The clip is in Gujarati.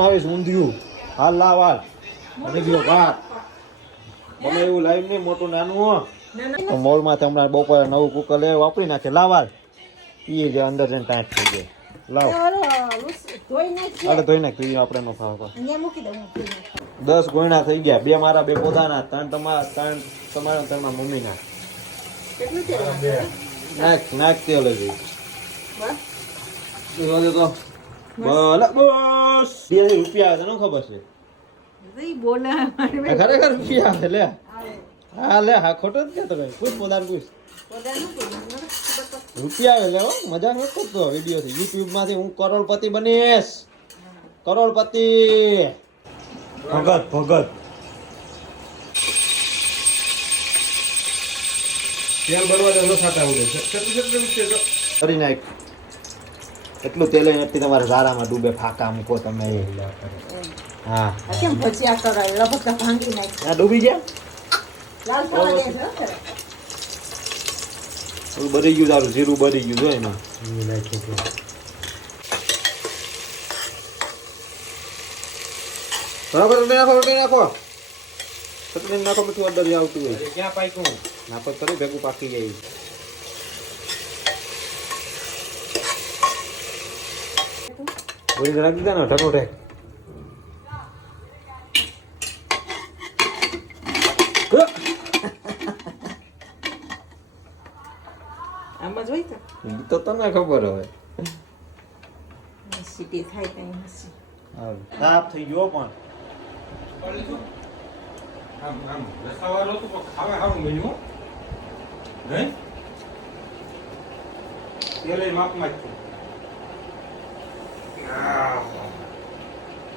આવીશ ઊંધિયું હાલ લાવ હાલ અને ગયો ભાત મને એવું લાવ્યું નહીં મોટું નાનું હો તો મોલમાંથી હમણાં બપોરે નવું કુકર લે વાપરી નાખે લાવ હાલ એ જે અંદર જઈને ટાઈટ થઈ જાય લાવ અરે ધોઈ નાખ તું આપણે નો ખાવા 10 ગોયણા થઈ ગયા 2 મારા 2 પોતાના 3 તમારા 3 મમ્મીના નાખ તેલ જ તો બોલા બસ 2 રૂપિયા તને ખબર છે ખરેખર રૂપિયા છે લે હા લે હા ખોટો જ કહેતો ભાઈ પૂછ પોતાને પૂછ રૂપિયા આવે લે મજા નથી કરતો વિડીયો થી યુટ્યુબ માંથી હું કરોડપતિ બનીશ કરોડપતિ ભગત તેલ બનવા દે સાટા ઉડે કરી નાખ એટલું તેલ નથી તમારે ઝારામાં ડૂબે ફાકા મૂકો તમે હા કેમ ભજીયા કરાય લપકતા ભાંગી નાખ આ ડૂબી ગયા લાલ થવા દે છે બરી ગયું તારું જીરું બરી ગયું જો એમાં બરાબર નાખો નાખો બધું અંદર આવતું હોય ક્યાં પાક્યું નાખો કરી ભેગું પાકી જાય બોલી રાખી દીધા ને ઢકો ઢેક આમાં જોઈ તો તને ખબર હોય સીટી થાય કઈ હસી સાફ થઈ ગયો પણ આમ રસાવાળો તો ખાવા સારું બન્યું નહીં તેલ માપમાં જ